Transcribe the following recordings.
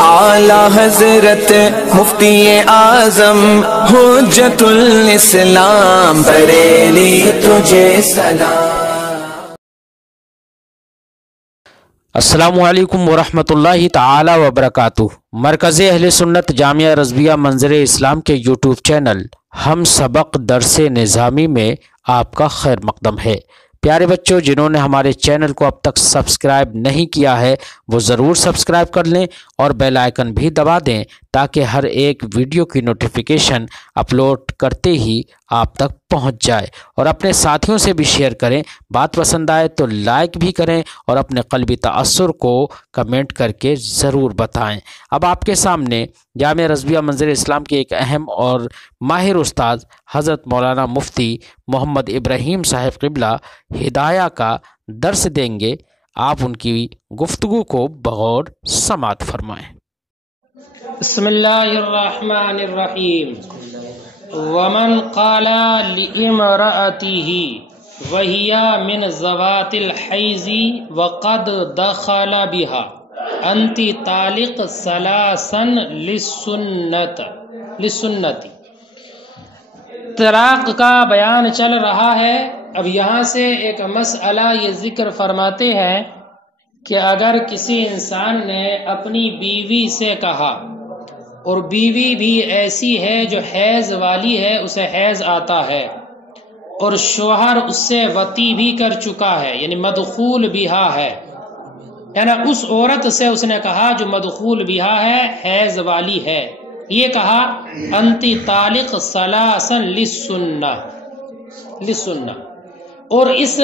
اعلی حضرت مفتی اعظم حجت الاسلام بریلی تجھے سلام۔ السلام علیکم ورحمۃ اللہ تعالی وبرکاتہ۔ مرکز اہل سنت جامعہ رضویہ منظر اسلام کے یوٹیوب چینل ہم سبق درس نظامی میں آپ کا خیر مقدم ہے۔ پیارے بچوں، جنہوں نے ہمارے چینل کو اب تک سبسکرائب نہیں کیا ہے وہ ضرور سبسکرائب کر لیں اور بیل آئیکن بھی دبا دیں تاکہ ہر ایک ویڈیو کی نوٹیفیکیشن اپلوڈ کرتے ہی آپ تک پہنچ جائے، اور اپنے ساتھیوں سے بھی شیئر کریں۔ بات پسند آئے تو لائک بھی کریں اور اپنے قلبی تأثر کو کمنٹ کر کے ضرور بتائیں۔ اب آپ کے سامنے جامعہ رضویہ منظر اسلام کے ایک اہم اور ماہر استاد حضرت مولانا مفتی محمد ابراہیم صاحب قبلہ ہدایہ کا درس دیں گے۔ آپ ان کی گفتگو کو بغور سماعت فرمائیں۔ بسم اللہ الرحمن الرحیم۔ ومن قال لامرأته وهي من ذوات الحیض وقد دخل بها انت طالق ثلاثا للسنت۔ طلاق کا بیان چل رہا ہے۔ اب یہاں سے ایک مسئلہ یہ ذکر فرماتے ہیں کہ اگر کسی انسان نے اپنی بیوی سے کہا اور بیوی بھی ایسی ہے جو حیض والی ہے، اسے حیض آتا ہے، اور شوہر اس سے وطی بھی کر چکا ہے، یعنی مدخول بہا ہے، یعنی اس عورت سے اس نے کہا جو مدخول بہا ہے، حیض والی ہے، یہ کہا انتی طالق ثلاثا للسنہ، اور اس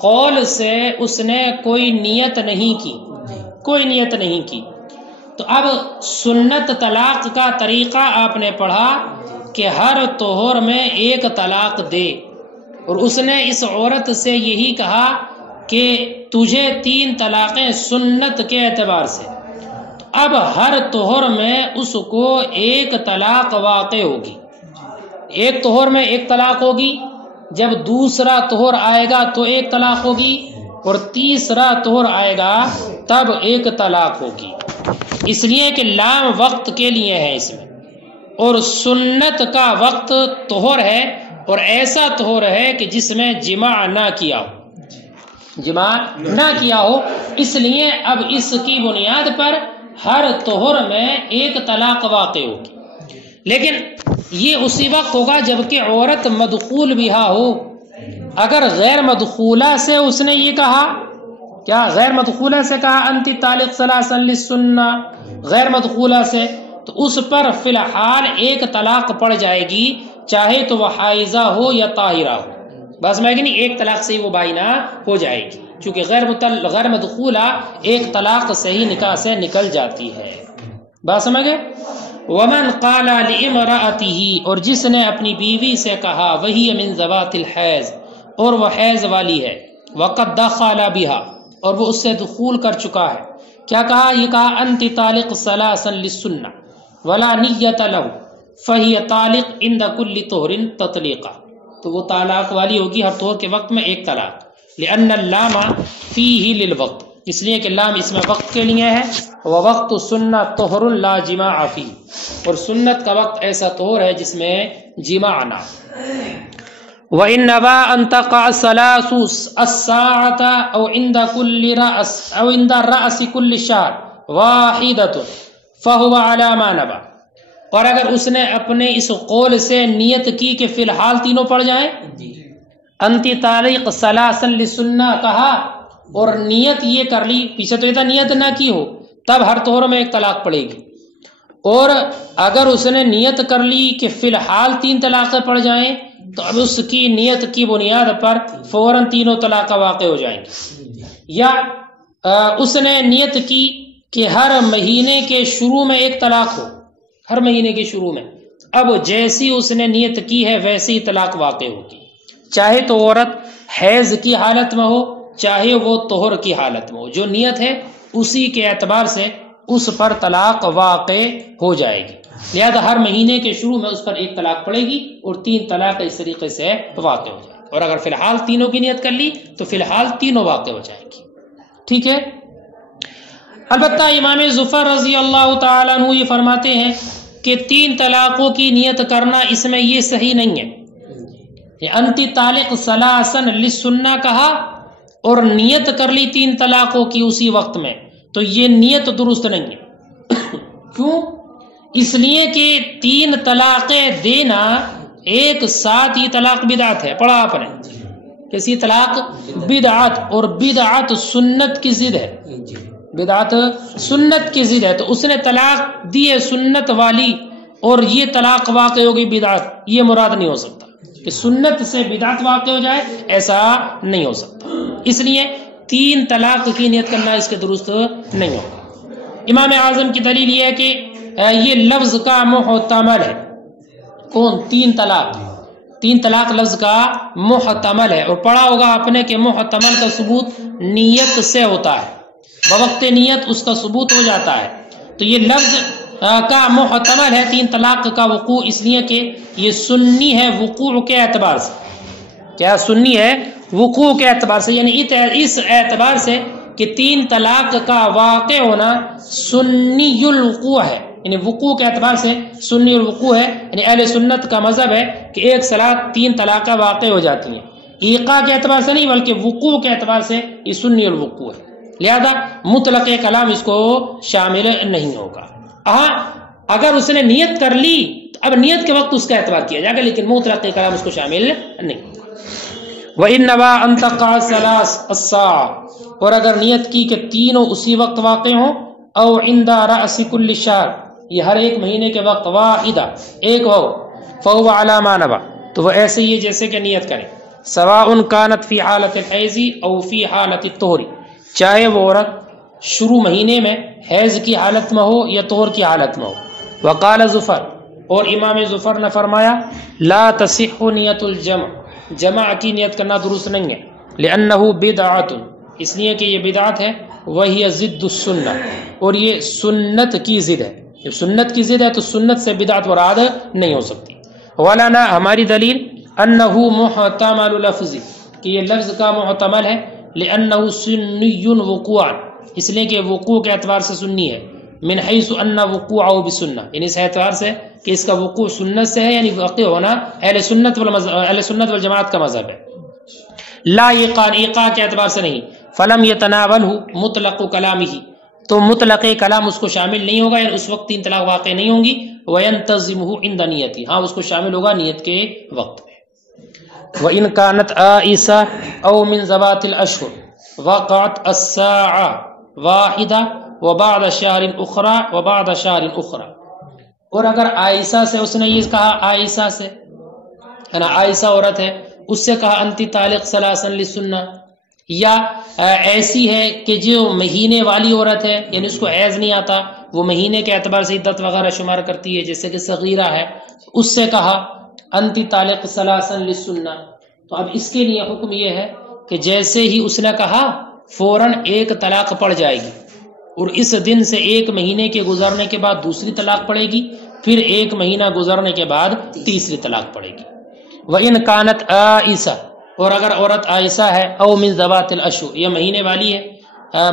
قول سے اس نے کوئی نیت نہیں کی، تو اب سنت طلاق کا طریقہ آپ نے پڑھا کہ ہر طہر میں ایک طلاق دے، اور اس نے اس عورت سے یہی کہا کہ تجھے 3 طلاقیں سنت کے اعتبار سے، تو اب ہر طہر میں اس کو ایک طلاق واقع ہوگی، ایک طہر میں ایک طلاق ہوگی، جب دوسرا طہر آئے گا تو ایک طلاق ہوگی، اور تیسرا طہر آئے گا تب ایک طلاق ہوگی، اس لیے کہ لام وقت کے لیے ہے اس میں، اور سنت کا وقت طہر ہے، اور ایسا طہر ہے کہ جس میں جماع نہ کیا ہو، اس لیے اب اس کی بنیاد پر ہر طہر میں ایک طلاق واقع ہوگی، لیکن یہ اسی وقت ہوگا جبکہ عورت مدخول بہا ہو۔ اگر غیر مدخولہ سے اس نے یہ کہا، کیا غیر مدخولہ سے کہا انتی طالق ثلاثا للسنہ، غیر مدخولہ سے، تو اس پر فی الحال ایک طلاق پڑ جائے گی، چاہے تو وہ حائضہ ہو یا طاہرہ ہو، بس میں کہ نہیں ایک طلاق سے ہی وہ بائنہ ہو جائے گی، چونکہ غیر مدخولہ ایک طلاق سے ہی نکاح سے نکل جاتی ہے۔ بات سمجھ گئے؟ ومن قال لامرأته، اور جس نے اپنی بیوی سے کہا وہی من ذوات الحیض، اور وہ حیض والی ہے، وقد دخل بها، اور وہ اس سے دخول کر چکا ہے، کیا کہا؟ یہ کہا انت طالق ثلاثا للسنہ ولا نیت له فہی طالق عند کل طہر تطلیقہ، تو وہ طلاق والی ہوگی ہر طہر کے وقت میں ایک طلاق، لأن اللام فیہ للوقت، اس لیے کہ لام اس میں وقت کے لیے ہے، ووقت سنہ طہر لا جماع فیہ، اور سنت کا وقت ایسا طہر ہے جس میں جماع نہ۔ وَإِن نَوَى أَن تَقَعَ الثَّلَاثُ السَّاعَةَ أَوْ عِندَ رَأْسِ كُلِّ شَهْرٍ وَاحِدَةٌ فَهُوَ عَلَى مَا نَوَى، اور اگر اس نے اپنے اس قول سے نیت کی کہ فی الحال تینوں پڑ جائیں، انتی طالق ثلاثا للسنہ کہا اور نیت یہ کر لی، پیچھے تو یہ نیت نہ کی ہو تب ہر طہر میں ایک طلاق پڑے گی، اور اگر اس نے نیت کر لی کہ فی الحال 3 طلاقیں پڑ جائیں تو اب اس کی نیت کی بنیاد پر فوراً تینوں طلاق واقع ہو جائیں گے، یا اس نے نیت کی کہ ہر مہینے کے شروع میں ایک طلاق ہو، ہر مہینے کے شروع میں، اب جیسی اس نے نیت کی ہے ویسی طلاق واقع ہوگی، چاہے تو عورت حیض کی حالت میں ہو چاہے وہ طہر کی حالت میں ہو، جو نیت ہے اسی کے اعتبار سے اس پر طلاق واقع ہو جائے گی، لہذا ہر مہینے کے شروع میں اس پر ایک طلاق پڑے گی اور 3 طلاق اس طریقے سے واقع ہو جائے گی، اور اگر فی الحال تینوں کی نیت کر لی تو فی الحال تینوں واقع ہو جائیں گی، ٹھیک ہے۔ البتہ امام ظفر رضی اللہ تعالیٰ عنہ یہ فرماتے ہیں کہ 3 طلاقوں کی نیت کرنا اس میں یہ صحیح نہیں ہے. انتی طالق ثلاثن للسنہ کہا اور نیت کر لی 3 طلاقوں کی اسی وقت میں، تو یہ نیت درست نہیں ہے. کیوں؟ اس لیے کہ 3 طلاقیں دینا ایک ساتھ ہی طلاق بدعت ہے. پڑھا آپ نے کسی طلاق بدعت، اور بدعت سنت کی ضد ہے. بدعت سنت کی ضد ہے، تو اس نے طلاق دی ہے سنت والی اور یہ طلاق واقع ہوگی بدعت، یہ مراد نہیں ہو سکتا کہ سنت سے بدعت واقع ہو جائے، ایسا نہیں ہو سکتا. اس لیے 3 طلاق کی نیت کرنا اس کے درست نہیں ہوگا. امام اعظم کی دلیل یہ ہے کہ یہ لفظ کا محتمل ہے. کون؟ 3 طلاق. 3 طلاق لفظ کا محتمل ہے، اور پڑھا ہوگا آپ نے کہ محتمل کا ثبوت نیت سے ہوتا ہے، بوقت نیت اس کا ثبوت ہو جاتا ہے. تو یہ لفظ کا محتمل ہے 3 طلاق کا وقوع، اس لیے کہ یہ سنی ہے وقوع کے اعتبار سے. کیا سنی ہے؟ وقوع کے اعتبار سے، یعنی اس اعتبار سے کہ 3 طلاق کا واقع ہونا سنی الوقوع ہے، یعنی وقوع کے اعتبار سے سنی الوقوع ہے. یعنی اہل سنت کا مذہب ہے کہ ایک ساتھ 3 طلاق واقع ہو جاتی ہیں. ایقاع کے اعتبار سے نہیں بلکہ وقوع کے اعتبار سے یہ سنی الوقوع ہے. لہذا مطلق کلام اس کو شامل نہیں ہوگا. اگر اس نے نیت کر لی تو اب نیت کے وقت اس کا اعتبار کیا جائے گا، لیکن مطلق کلام اس کو شامل نہیں ہوگا. وَإِنَّ نَوَىٰ أَن تَقَعَ الثَّلَاثُ السَّاعَةُ، اور اگر نیت کی کہ تینوں اسی وقت واقع ہوں، او عند رأس كل شهر، یہ ہر ایک مہینے کے وقت، واحدہ ایک ہو، فهو على ما نوى، تو وہ ایسے ہی جیسے کہ نیت کریں. سواء كانت في حالة الحیض او في حالة الطہر، چاہے وہ عورت شروع مہینے میں حیض کی حالت میں ہو یا طہر کی حالت میں ہو. وقال ظفر، اور امام ظفر نے فرمایا لا تصح نیت الجمع، جمع کی نیت کرنا درست نہیں ہے. لأنه بدعت، اس لیے کہ یہ بدعت ہے. وہی ضد السنہ، اور یہ سنت کی ضد ہے. جب سنت کی ضد ہے تو سنت سے بدعت مراد نہیں ہو سکتی. ولنا، ہماری دلیل انه محتمل لفظ، کہ یہ لفظ کا محتمل ہے. لأنه سنی وقوعا، اس لیے کہ وقوع کے اعتبار سے سنی ہے. من حیث ان وقوعه بسنہ، یعنی اس اعتبار سے کہ اس کا وقوع سنت سے ہے، یعنی واقع ہونا اہل سنت والجماعت کا مذہب ہے. لا ایقاع کے اعتبار سے نہیں. فلم يتناولہ مطلق کلامہ، تو مطلق کلام اس کو شامل نہیں ہوگا، یعنی اس وقت 3 طلاق واقع نہیں ہوں گی. وینتظمہ عند نیتی، ہاں اس کو شامل ہوگا نیت کے وقت میں. وإن كانت آئسہ او من ذوات الاشہر وقعت الساعة واحدہ وبعد شہر اخرى وبعد شہر اخرى، اور اگر عائشہ سے اس نے یہ کہا، عائشہ سے ہے نا، عائشہ عورت ہے، اس سے کہا انتی طالق ثلاثا للسنہ، یا ایسی ہے کہ جو مہینے والی عورت ہے، یعنی اس کو حیض نہیں آتا، وہ مہینے کے اعتبار سے عدت وغیرہ شمار کرتی ہے، جیسے کہ صغیرہ ہے، اس سے کہا انتی طالق ثلاثا للسنہ، تو اب اس کے لیے حکم یہ ہے کہ جیسے ہی اس نے کہا فوراً 1 طلاق پڑ جائے گی، اور اس دن سے 1 مہینے کے گزرنے کے بعد دوسری طلاق پڑے گی، پھر 1 مہینہ گزرنے کے بعد تیسری طلاق پڑے گی. وَإِن كَانَتْ آئسہ، اور اگر عورت عائسہ ہے، او من ذوات الاشہر، یہ مہینے والی ہے،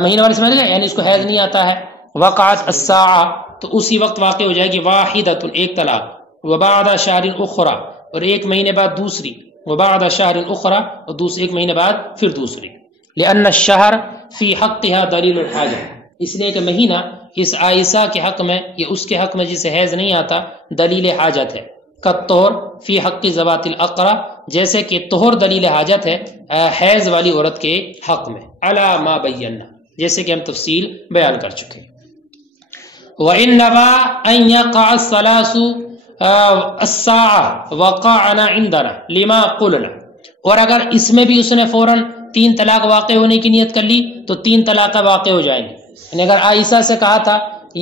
مہینے والی سمجھ گئے، یعنی اس کو حیض نہیں آتا ہے. وقعت الساعہ، تو اسی وقت واقع ہو جائے گی، واحدۃ، 1 طلاق. وبعد شہر اخرى، اور 1 مہینے بعد دوسری. وبعد شہر اخرى، اور 1 مہینے بعد پھر دوسری. لأن الشہر فی حقها دلیل الحاجہ، اس لیے کہ مہینہ اس عائشہ کے حق میں یا اس کے حق میں جسے حیض نہیں آتا دلیل حاجت ہے. کالطہر فی حق ذوات الاقرى، جیسے کہ طہر دلیل حاجت ہے حیض والی عورت کے حق میں. علی ما بینا، جیسے کہ ہم تفصیل بیان کر چکے. وَإِن نَوَىٰ أَن يَقَعَ الثَّلَاثُ السَّاعَةُ وَقَعْنَا عِندَنَا لِمَا قُلْنَا، اور اگر اس میں بھی اس نے فوراً 3 طلاق واقع ہونے کی نیت کر لی تو 3 طلاق واقع ہو جائیں گے. یعنی اگر عائشہ سے کہا تھا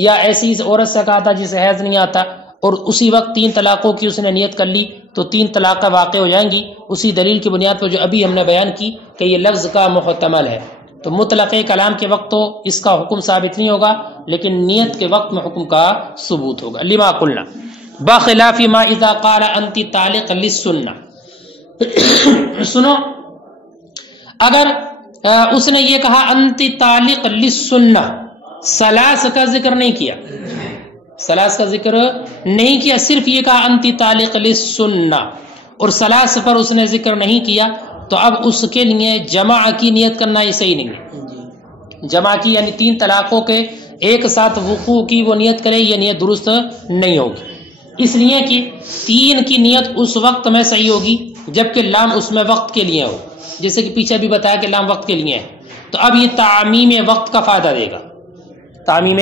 یا ایسی عورت سے کہا تھا جسے حیض نہیں آتا، اور اسی وقت 3 طلاقوں کی اس نے نیت کر لی تو 3 طلاق واقع ہو جائیں گی، اسی دلیل کی بنیاد پر جو ابھی ہم نے بیان کی کہ یہ لفظ کا محتمل ہے. تو مطلق کلام کے وقت تو اس کا حکم ثابت نہیں ہوگا، لیکن نیت کے وقت میں حکم کا ثبوت ہوگا. لما قلنا بخلاف ما اذا قال انت طالق للسنہ. سنو، اگر اس نے یہ کہا انت طالق للسنہ، سلاس کا ذکر نہیں کیا، سلاس کا ذکر نہیں کیا، صرف یہ کہا انتی طالق للسنہ، اور سلاس پر اس نے ذکر نہیں کیا، تو اب اس کے لیے جمع کی نیت کرنا یہ صحیح نہیں ہے۔ جمع کی یعنی 3 طلاقوں کے ایک ساتھ وقوع کی وہ نیت کرے، یہ نیت درست نہیں ہوگی، اس لیے کہ 3 کی نیت اس وقت میں صحیح ہوگی جبکہ لام اس میں وقت کے لیے ہو، جیسے کہ پیچھے بھی بتایا کہ لام وقت کے لیے ہے، تو اب یہ تعمیم وقت کا فائدہ دے گا، تعمیم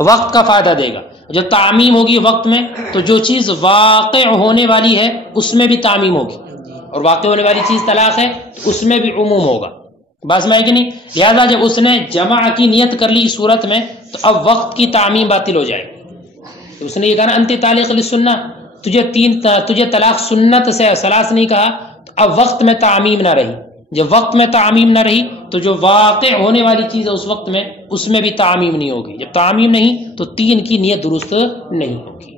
وقت کا فائدہ دے گا۔ جب تعمیم ہوگی وقت میں تو جو چیز واقع ہونے والی ہے اس میں بھی تعمیم ہوگی، اور واقع ہونے والی چیز طلاق ہے تو اس میں بھی عموم ہوگا، بس میں کہ نہیں، لہذا جب اس نے جمع کی نیت کر لی اس صورت میں تو اب وقت کی تعمیم باطل ہو جائے گی۔ اس نے یہ کہا نا انتی طالق للسنہ، تجھے طلاق سنت سے سلاس نہیں کہا، تو اب وقت میں تعمیم نہ رہی، جب وقت میں تعمیم نہ رہی تو جو واقع ہونے والی چیز ہے اس وقت میں اس میں بھی تعمیم نہیں ہوگی، جب تعمیم نہیں تو 3 کی نیت درست نہیں ہوگی،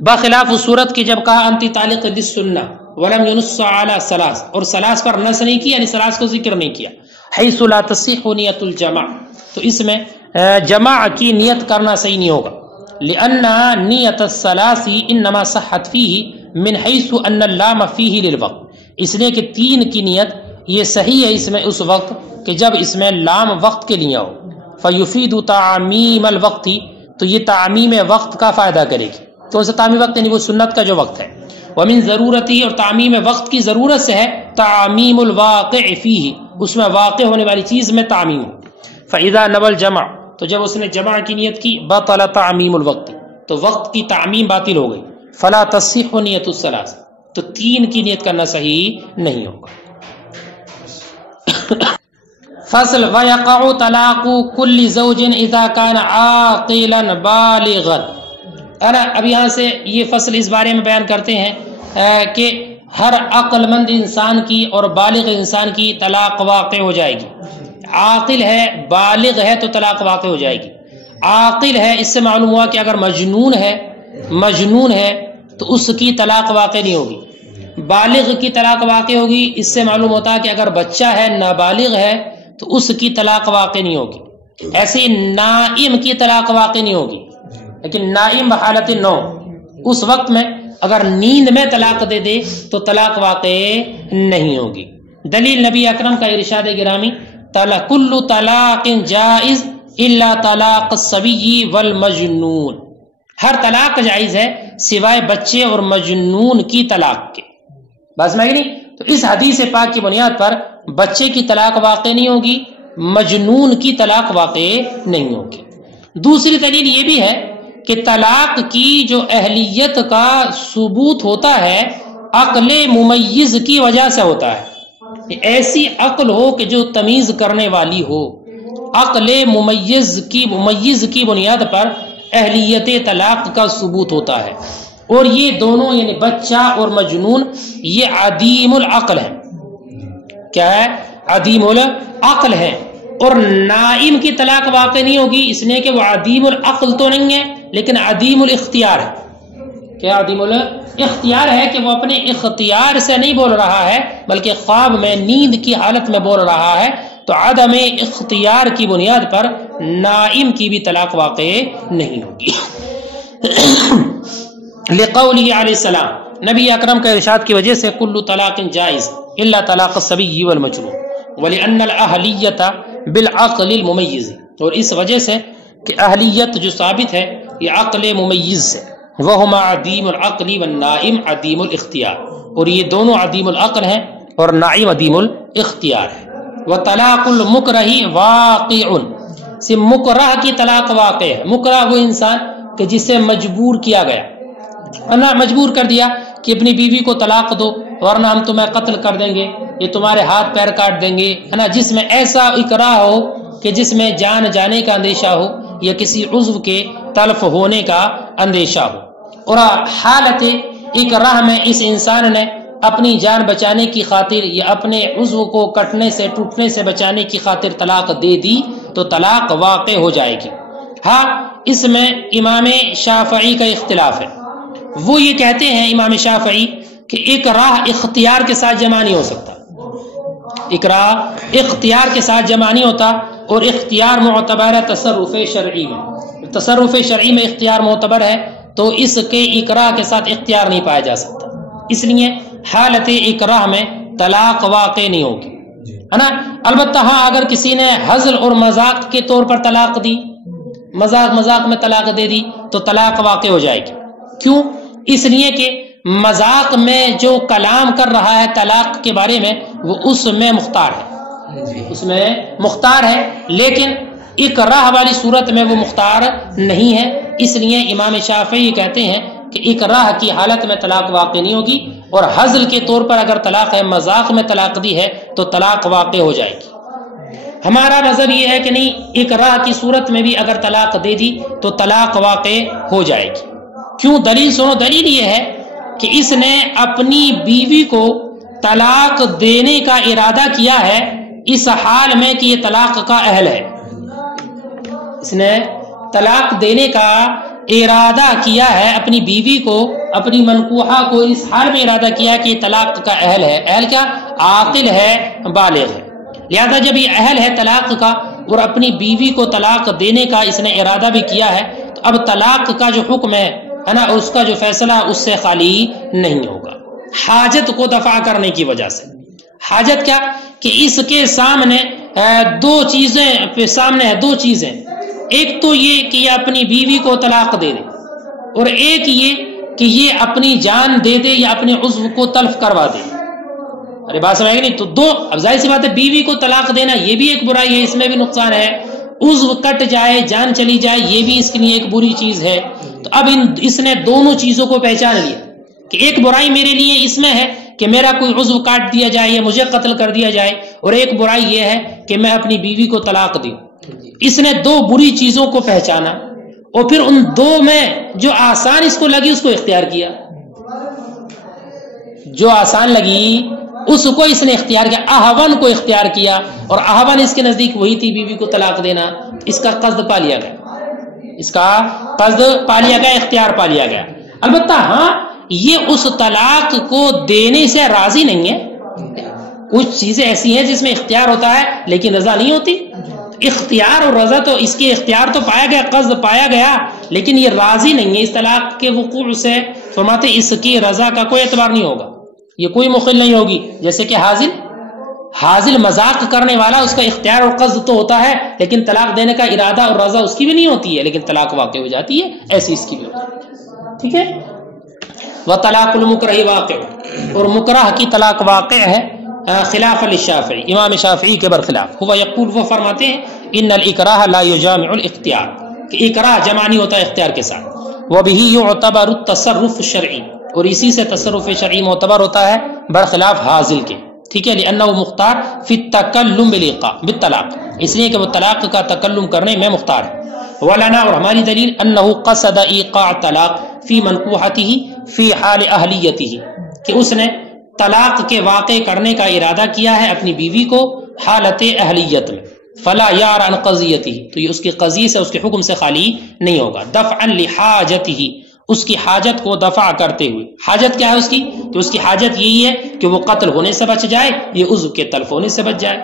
بخلاف اس صورت کی جب کہا انتی طالق للسنہ ولم ينص على ثلاث، اور ثلاث پر نص نہیں کیا یعنی ثلاث کو ذکر نہیں کیا، حیث لا تصح نیت الجمع، تو اس میں جمع کی نیت کرنا صحیح نہیں ہوگا، لأن نیت الثلاث انما صحت فيه من حیث ان اللام فيه للوقت، اس لیے کہ 3 کی نیت یہ صحیح ہے اس میں اس وقت کہ جب اس میں لام وقت کے لیے ہو، فیفید تعمیم الوقت، تو یہ تعمیم وقت کا فائدہ کرے گی، تو اسے تعمیم وقت یعنی وہ سنت کا جو وقت ہے، ومن ضرورتی، اور تعمیم وقت کی ضرورت سے ہے تعمیم الواقع فیہ، اس میں واقع ہونے والی چیز میں تعمیم ہو، فاذا نوى الجمع، تو جب اس نے جمع کی نیت کی، بطل تعمیم الوقت، تو وقت کی تعمیم باطل ہو گئی، فلا تصح نیت الثلاث، تو 3 کی نیت کرنا صحیح نہیں ہوگا۔ فصل ويقع طلاق كل زوج اذا كان عاقلا بالغا، اب یہاں سے یہ فصل اس بارے میں بیان کرتے ہیں کہ ہر عقل مند انسان کی اور بالغ انسان کی طلاق واقع ہو جائے گی، عاقل ہے بالغ ہے تو طلاق واقع ہو جائے گی، عاقل ہے اس سے معلوم ہوا کہ اگر مجنون ہے تو اس کی طلاق واقع نہیں ہوگی، بالغ کی طلاق واقع ہوگی، اس سے معلوم ہوتا ہے کہ اگر بچہ ہے نابالغ ہے تو اس کی طلاق واقع نہیں ہوگی، ایسے نائم کی طلاق واقع نہیں ہوگی، لیکن نائم بحالت نوم، اس وقت میں اگر نیند میں طلاق دے دے تو طلاق واقع نہیں ہوگی۔ دلیل نبی اکرم کا ارشاد گرامی کل طلاق جائز الا طلاق الصبی والمجنون، ہر طلاق جائز ہے سوائے بچے اور مجنون کی طلاق کے، بس میں نہیں، تو اس حدیث پاک کی بنیاد پر بچے کی طلاق واقع نہیں ہوگی، مجنون کی طلاق واقع نہیں ہوگی۔ دوسری دلیل یہ بھی ہے کہ طلاق کی جو اہلیت کا ثبوت ہوتا ہے عقل ممیز کی وجہ سے ہوتا ہے، ایسی عقل ہو کہ جو تمیز کرنے والی ہو، عقل ممیز کی بنیاد پر اہلیت طلاق کا ثبوت ہوتا ہے، اور یہ دونوں یعنی بچہ اور مجنون یہ عدیم العقل ہے، کیا ہے؟ عدیم العقل ہے، اور نائم کی طلاق واقع نہیں ہوگی اس لیے کہ وہ عدیم العقل تو نہیں ہے لیکن عدیم الاختیار ہے، کیا عدیم الاختیار ہے کہ وہ اپنے اختیار سے نہیں بول رہا ہے بلکہ خواب میں نیند کی حالت میں بول رہا ہے، تو عدم اختیار کی بنیاد پر نائم کی بھی طلاق واقع نہیں ہوگی۔ لقولہ علیہ السلام، نبی اکرم کا ارشاد کی وجہ سے کل طلاق جائز الا طلاق الصبی والمجنون، ولأن الاہلیت بالعقل الممیز، اور اس وجہ سے کہ اہلیت جو ثابت ہے یہ عقل ممیز سے، وہما عدیم العقل والنائم عدیم الاختیار، اور یہ دونوں عدیم العقل ہیں اور نائم عدیم الاختیار ہے۔ وطلاق المکرہ واقع، سے مکرہ کی طلاق واقع ہے، مکرہ وہ انسان کہ جسے مجبور کیا گیا، مجبور کر دیا کہ اپنی بیوی کو طلاق دو ورنہ ہم تمہیں قتل کر دیں گے، یہ تمہارے ہاتھ پیر کاٹ دیں گے، ہے نا، جس میں ایسا اکراہ ہو کہ جس میں جان جانے کا اندیشہ ہو یا کسی عضو کے تلف ہونے کا اندیشہ ہو، اور حالت اکراہ میں اس انسان نے اپنی جان بچانے کی خاطر یا اپنے عضو کو کٹنے سے ٹوٹنے سے بچانے کی خاطر طلاق دے دی تو طلاق واقع ہو جائے گی۔ ہاں اس میں امام شافعی کا اختلاف ہے، وہ یہ کہتے ہیں امام شافعی کہ اکراہ اختیار کے ساتھ جمع نہیں ہو سکتا، اکراہ اختیار کے ساتھ جمع نہیں ہوتا، اور اختیار معتبر ہے تصرف شرعی میں. تصرف شرعی میں اختیار معتبر ہے تو اس کے اکراہ کے ساتھ اختیار نہیں پایا جا سکتا، اس لیے حالت اکراہ میں طلاق واقع نہیں ہوگی، ہے نا. البتہ ہاں اگر کسی نے ہزل اور مذاق کے طور پر طلاق دی، مذاق میں طلاق دے دی تو طلاق واقع ہو جائے گی. کیوں؟ اس لیے کہ مذاق میں جو کلام کر رہا ہے طلاق کے بارے میں وہ اس میں مختار ہے، اس میں مختار ہے، لیکن اکراہ والی صورت میں وہ مختار نہیں ہے. اس لیے امام شافعی کہتے ہیں کہ اکراہ کی حالت میں طلاق واقع نہیں ہوگی، اور ہزل کے طور پر اگر طلاق ہے، مذاق میں طلاق دی ہے تو طلاق واقع ہو جائے گی. ہمارا مذہب یہ ہے کہ نہیں، اکراہ کی صورت میں بھی اگر طلاق دے دی تو طلاق واقع ہو جائے گی. کیوں؟ دلیل سنو. دلیل یہ ہے کہ اس نے اپنی بیوی کو طلاق دینے کا ارادہ کیا ہے اس حال میں کہ یہ طلاق کا اہل ہے. اس نے طلاق دینے کا ارادہ کیا ہے اپنی بیوی کو، اپنی منکوحہ کو اس حال میں ارادہ کیا ہے کہ یہ طلاق کا اہل ہے. اہل کیا؟ عاقل ہے، بالغ ہے. لہذا جب یہ اہل ہے طلاق کا اور اپنی بیوی کو طلاق دینے کا اس نے ارادہ بھی کیا ہے تو اب طلاق کا جو حکم ہے نا، اس کا جو فیصلہ اس سے خالی نہیں ہوگا. حاجت کو دفع کرنے کی وجہ سے. حاجت کیا؟ کہ اس کے سامنے دو چیزیں، ایک تو یہ کہ یہ اپنی بیوی کو طلاق دے دے، اور ایک یہ کہ یہ اپنی جان دے دے یا اپنے عضو کو تلف کروا دے. ارے بات سمجھ گئی نہیں؟ تو دو، اب ظاہر سی بات ہے بیوی کو طلاق دینا یہ بھی ایک برائی ہے، اس میں بھی نقصان ہے. عضو کٹ جائے، جان چلی جائے، یہ بھی اس کے لیے ایک بری چیز ہے. تو اب اس نے دونوں چیزوں کو پہچان لیا کہ ایک برائی میرے لیے اس میں ہے کہ میرا کوئی عضو کاٹ دیا جائے یا مجھے قتل کر دیا جائے، اور ایک برائی یہ ہے کہ میں اپنی بیوی کو طلاق دوں. اس نے دو بری چیزوں کو پہچانا اور پھر ان دو میں جو آسان اس کو لگی اس کو اختیار کیا. جو آسان لگی اس کو اس نے اختیار کیا، احون کو اختیار کیا، اور احون اس کے نزدیک وہی تھی بیوی کو طلاق دینا. اس کا قصد پا لیا گیا، اس کا قصد پا لیا گیا، اختیار پا لیا گیا. البتہ ہاں یہ اس طلاق کو دینے سے راضی نہیں ہے. کچھ چیزیں ایسی ہیں جس میں اختیار ہوتا ہے لیکن رضا نہیں ہوتی. اختیار اور رضا تو اس کے اختیار تو پایا گیا، قصد پایا گیا، لیکن یہ راضی نہیں ہے اس طلاق کے وقوع سے. فرماتے اس کی رضا کا کوئی اعتبار نہیں ہوگا، یہ کوئی مخل نہیں ہوگی. جیسے کہ حاضل مذاق کرنے والا، اس کا اختیار اور قصد تو ہوتا ہے لیکن طلاق دینے کا ارادہ اور رضا اس کی بھی نہیں ہوتی ہے، لیکن طلاق واقع ہو جاتی ہے، ایسی اس کی بھی ہوتی ہے. ٹھیک ہے. وطلاق المکرہ واقع، اور مکرہ کی طلاق واقع ہے خلاف للشافعی، امام شافعی کے برخلاف. ہوا یقول، وہ فرماتے ہیں ان الاکراہ لا یجامع الاختیار، کہ اکراہ جمع نہیں ہوتا اختیار کے ساتھ. وبہ یعتبر التصرف الشرعی، اور اسی سے تصرف شرعی معتبر ہوتا ہے برخلاف حاضل کے. ٹھیک ہے. لأنہ مختار فی التکلم بالطلاق، اس لیے کہ وہ طلاق کا تکلم کرنے میں مختار ہے. ولنا، اور ہماری دلیل، انہ قصد ایقاع طلاق فی منکوحتہ فی حال اہلیتہ، کہ اس نے طلاق کے واقع کرنے کا ارادہ کیا ہے اپنی بیوی کو حالت اہلیت میں. فلا یار عن قضیتہ، تو یہ اس کی قضیہ سے، اس کے حکم سے خالی نہیں ہوگا. دفعا لحاجتہ، اس کی حاجت کو دفع کرتے ہوئے. حاجت کیا ہے اس کی؟ کہ اس کی حاجت یہی ہے کہ وہ قتل ہونے سے بچ جائے، یہ عضو کے تلف ہونے سے بچ جائے.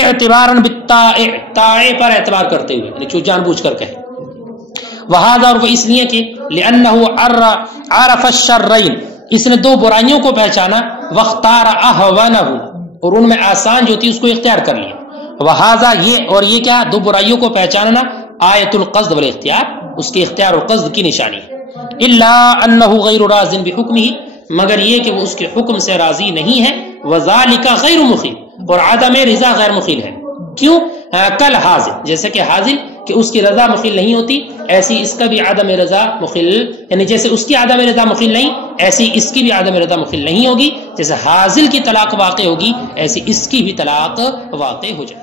اعتباراً بالطاعے پر اعتبار کرتے ہوئے، یعنی جو جان بوجھ کر کہے. وہذا، اور وہ اس لیے کہ لأنہ عرف الشرین، اس نے دو برائیوں کو پہچانا. واختار اہونہ، اور ان میں آسان جو تھی اس کو اختیار کر لیا. وہذا، یہ اور یہ کیا؟ دو برائیوں کو پہچاننا آیت القصد والاختیار، اس کے اختیار اور قصد کی نشانی. الا انہ غیر راض بحکمہ، مگر یہ کہ وہ اس کے حکم سے راضی نہیں ہے. وذالک غیر مخل، اور عدم رضا غیر مخل ہے. کیوں؟ کل حاضل، جیسے کہ حاضل کہ اس کی رضا مخل نہیں ہوتی، ایسی اس کا بھی عدم رضا مخل، یعنی جیسے اس کی عدم رضا مخل نہیں، ایسی اس کی بھی عدم رضا مخل نہیں ہوگی. جیسے حاضل کی طلاق واقع ہوگی ایسی اس کی بھی طلاق واقع ہو جائے.